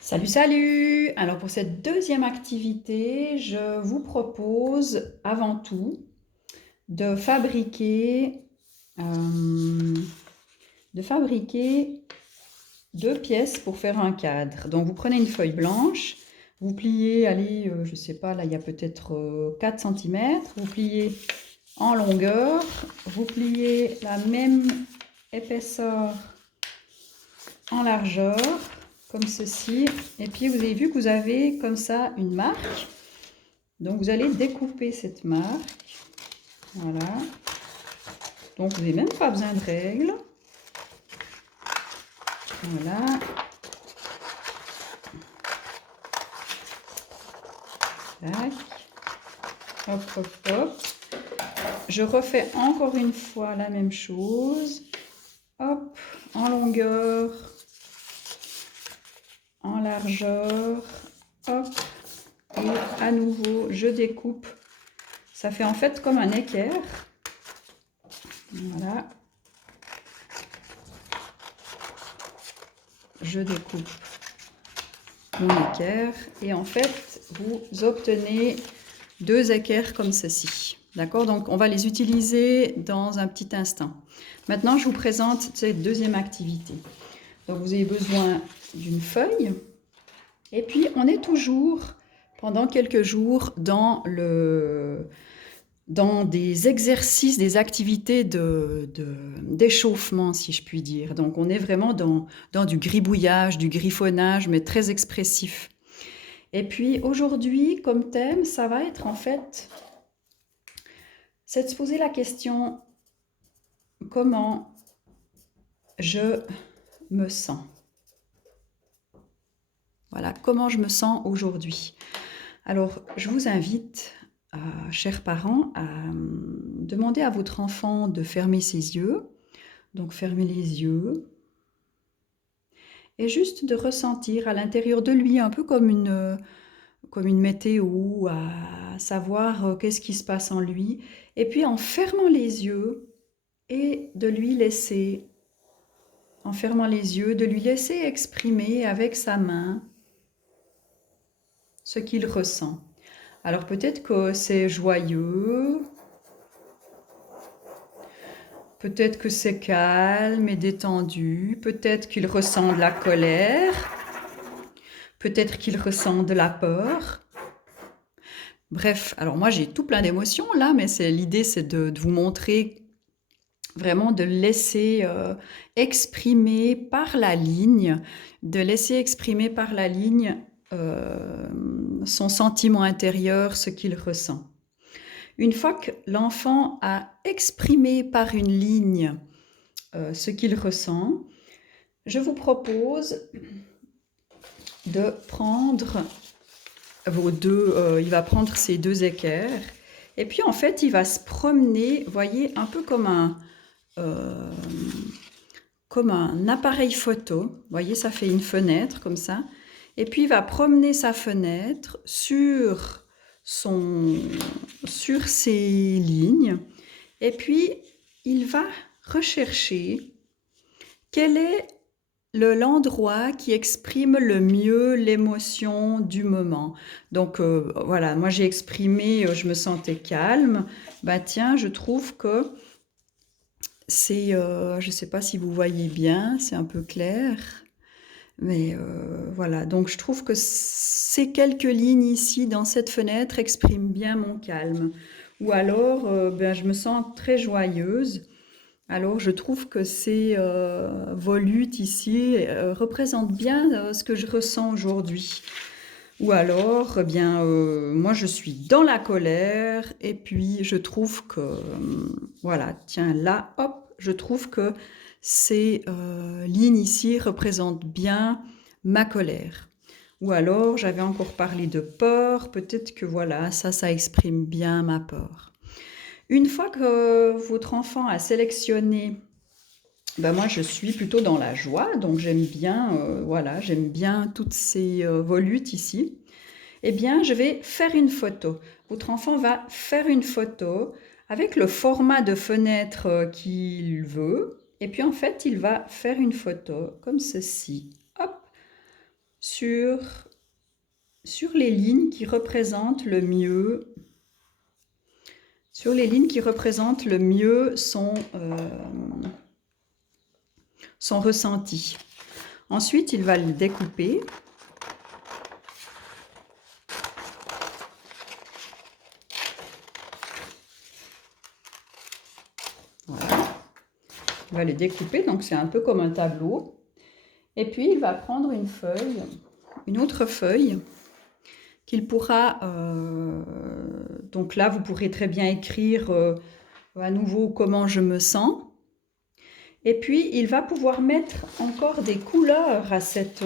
Salut, salut! Alors pour cette deuxième activité, je vous propose avant tout de fabriquer, euh, de fabriquer deux pièces pour faire un cadre. Donc vous prenez une feuille blanche, vous pliez, allez, je sais pas, là il y a peut-être 4 cm, vous pliez en longueur, vous pliez la même épaisseur en largeur, comme ceci. Et puis vous avez vu que vous avez comme ça une marque. Donc vous allez découper cette marque. Voilà. Donc vous n'avez même pas besoin de règles. Voilà. Tac. Hop, hop, hop. Je refais encore une fois la même chose. Hop, en longueur, en largeur. Hop. Et à nouveau, je découpe. Ça fait en fait comme un équerre. Voilà. Je découpe mon équerre et en fait vous obtenez deux équerres comme ceci. D'accord? Donc on va les utiliser dans un petit instant. Maintenant je vous présente cette deuxième activité. Donc vous avez besoin d'une feuille et puis on est toujours pendant quelques jours dans des exercices, des activités d'échauffement, si je puis dire. Donc on est vraiment dans du gribouillage, du griffonnage, mais très expressif. Et puis aujourd'hui, comme thème, ça va être en fait, c'est de se poser la question, comment je me sens? Voilà, comment je me sens aujourd'hui. Alors, je vous invite, chers parents, à demander à votre enfant de fermer ses yeux. Donc, fermez les yeux. Et juste de ressentir à l'intérieur de lui, un peu comme une météo, à savoir qu'est-ce qui se passe en lui. Et puis, en fermant les yeux, et de lui laisser, en fermant les yeux, de lui laisser exprimer avec sa main ce qu'il ressent. Alors peut-être que c'est joyeux, peut-être que c'est calme et détendu, peut-être qu'il ressent de la colère, peut-être qu'il ressent de la peur. Bref, alors moi j'ai tout plein d'émotions là, mais l'idée c'est de vous montrer vraiment de laisser exprimer par la ligne, de laisser exprimer par la ligne son sentiment intérieur, ce qu'il ressent. Une fois que l'enfant a exprimé par une ligne ce qu'il ressent, je vous propose de prendre il va prendre ces deux équerres et puis en fait il va se promener, voyez, un peu euh, comme un appareil photo. Vous voyez, ça fait une fenêtre comme ça. Et puis il va promener sa fenêtre sur ses lignes. Et puis il va rechercher quel est l'endroit qui exprime le mieux l'émotion du moment. Donc voilà, moi j'ai exprimé, je me sentais calme. Bah tiens, je trouve que c'est, je ne sais pas si vous voyez bien, c'est un peu clair, mais voilà. Donc je trouve que ces quelques lignes ici dans cette fenêtre expriment bien mon calme. Ou alors, ben, je me sens très joyeuse. Alors je trouve que ces volutes ici représentent bien ce que je ressens aujourd'hui. Ou alors, eh bien, moi je suis dans la colère et puis je trouve que, voilà, tiens, là, hop, je trouve que ces lignes ici représentent bien ma colère. Ou alors, j'avais encore parlé de peur, peut-être que voilà, ça exprime bien ma peur. Une fois que votre enfant a sélectionné, ben moi je suis plutôt dans la joie, donc j'aime bien, voilà, j'aime bien toutes ces volutes ici. Eh bien, je vais faire une photo. Votre enfant va faire une photo avec le format de fenêtre qu'il veut. Et puis, en fait, il va faire une photo comme ceci. Hop, sur, sur les lignes qui représentent le mieux, sur les lignes qui représentent le mieux son ressenti. Ensuite, il va le découper. Voilà. Il va le découper, donc c'est un peu comme un tableau. Et puis, il va prendre une feuille, une autre feuille, qu'il pourra... donc là, vous pourrez très bien écrire à nouveau comment je me sens. Et puis, il va pouvoir mettre encore des couleurs à cette...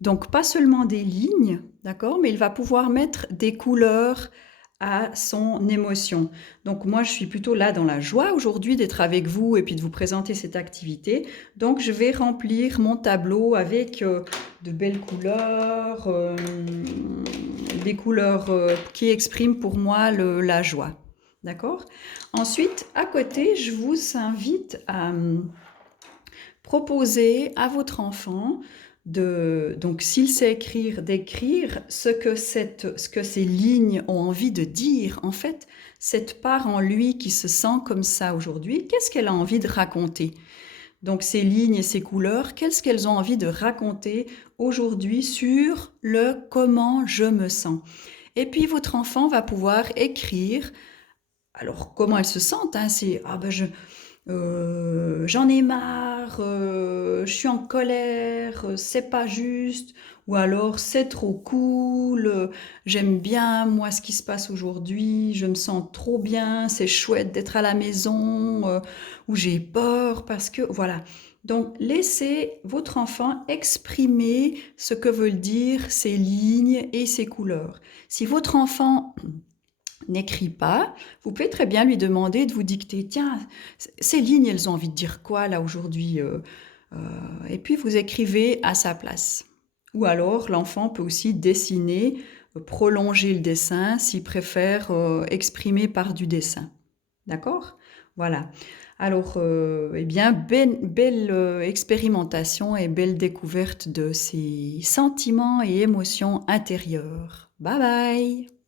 donc, pas seulement des lignes, d'accord, mais il va pouvoir mettre des couleurs à son émotion. Donc, moi, je suis plutôt là dans la joie aujourd'hui d'être avec vous et puis de vous présenter cette activité. Donc, je vais remplir mon tableau avec de belles couleurs, des couleurs qui expriment pour moi la joie. D'accord? Ensuite, à côté, je vous invite à proposer à votre enfant donc s'il sait écrire, d'écrire ce que ces lignes ont envie de dire. En fait, cette part en lui qui se sent comme ça aujourd'hui, qu'est-ce qu'elle a envie de raconter? Donc ces lignes et ces couleurs, qu'est-ce qu'elles ont envie de raconter aujourd'hui sur le comment je me sens? Et puis votre enfant va pouvoir écrire. Alors, comment elles se sentent, hein, c'est « Ah ben j'en ai marre, je suis en colère, c'est pas juste » ou alors « C'est trop cool, j'aime bien moi ce qui se passe aujourd'hui, je me sens trop bien, c'est chouette d'être à la maison » ou « J'ai peur parce que… » Voilà. Donc, laissez votre enfant exprimer ce que veulent dire ces lignes et ces couleurs. Si votre enfant n'écrit pas, vous pouvez très bien lui demander de vous dicter « Tiens, ces lignes, elles ont envie de dire quoi là aujourd'hui ?» Et puis vous écrivez à sa place. Ou alors l'enfant peut aussi dessiner, prolonger le dessin s'il préfère exprimer par du dessin. D'accord? Voilà. Alors, eh bien, belle expérimentation et belle découverte de ces sentiments et émotions intérieures. Bye bye!